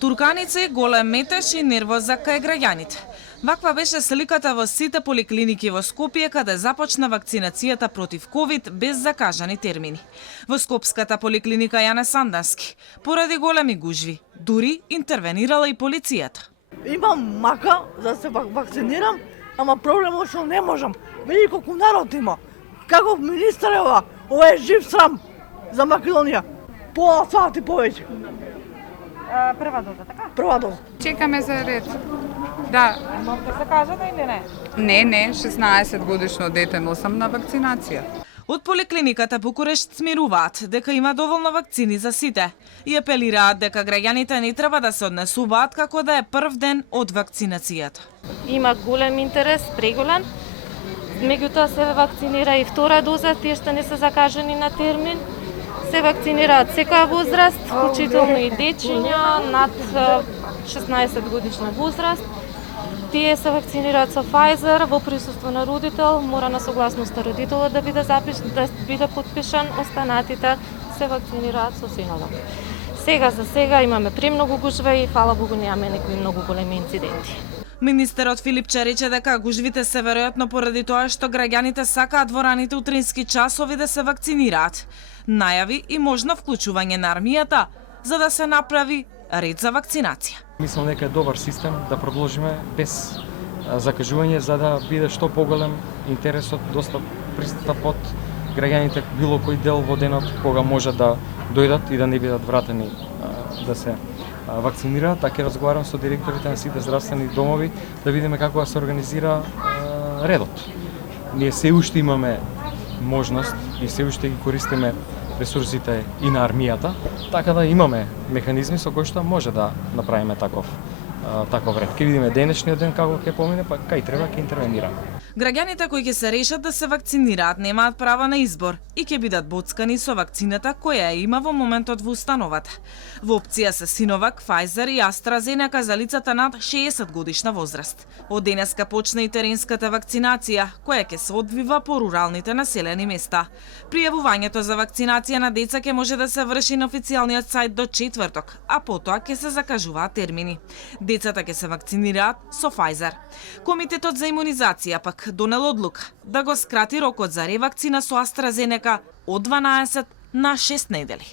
Турканици, голем метеж и нервоз за кај граѓаните. Ваква беше сликата во сите поликлиники во Скопје, каде започна вакцинацијата против ковид без закажани термини. Во Скопската поликлиника Јане Сандански, поради големи гужви, дури интервенирала и полицијата. Имам мака за да се вакцинирам, ама проблемот што не можам. Види колку народ има. Каков министар е ова е жив срам за Македонија. Пола сати повеќе. Прва доза, така? Прва доза. Чекаме за ред. Да. Имате закажана или не? Не, 16 годишно дете носам на вакцинација. Од поликлиниката Букурешт смируваат дека има доволно вакцини за сите и апелираат дека граѓаните не треба да се однесуваат како да е прв ден од вакцинацијата. Има голем интерес, преголем. Меѓутоа се вакцинира и втора доза, тие што не се закажани на термин. Се вакцинираат секоја возраст, вклучително и дечиња над 16 годишна возраст. Тие се вакцинираат со Pfizer во присуство на родител, мора на согласност на родителот да биде подпишан, останатите се вакцинираат со Синовак. За сега имаме премногу гужва и фала Богу немаме некои многу големи инциденти. Министерот Филипче рече дека гужвите се веројатно поради тоа што граѓаните сакаат во раните утрински часови да се вакцинираат. Најави и можно вклучување на армијата за да се направи ред за вакцинација. Мислам дека е добар систем да продолжиме без закажување за да биде што поголем интересот, доста пристапот граѓаните било кој дел во денот кога може да дојдат и да не бидат вратени да се вакцинираат. Така разговарам со директорите на сите здравствени домови да видиме како да се организира редот. Ние се уште имаме можност и се уште ги користиме ресурсите и на армијата, така да имаме механизми со кои што може да направиме таков ред. Ке видиме денешниот ден како ќе помине, па кај треба ќе интервенираме. Граѓаните кои ќе се решат да се вакцинираат немаат право на избор и ќе бидат боцкани со вакцината која ја има во моментот во установата. Во опција се Синовак, Pfizer и AstraZeneca за лицата над 60 годишна возраст. Од денеска почна и теренската вакцинација, која ќе се одвива по руралните населени места. Пријавувањето за вакцинација на деца ќе може да се врши на официјалниот сајт до четврток, а потоа ќе се закажуваат термини. Децата ќе се вакцинираат со Pfizer. Комитетот за имунизација пак донел одлука да го скрати рокот за ревакцина со AstraZeneca од 12 на 6 недели.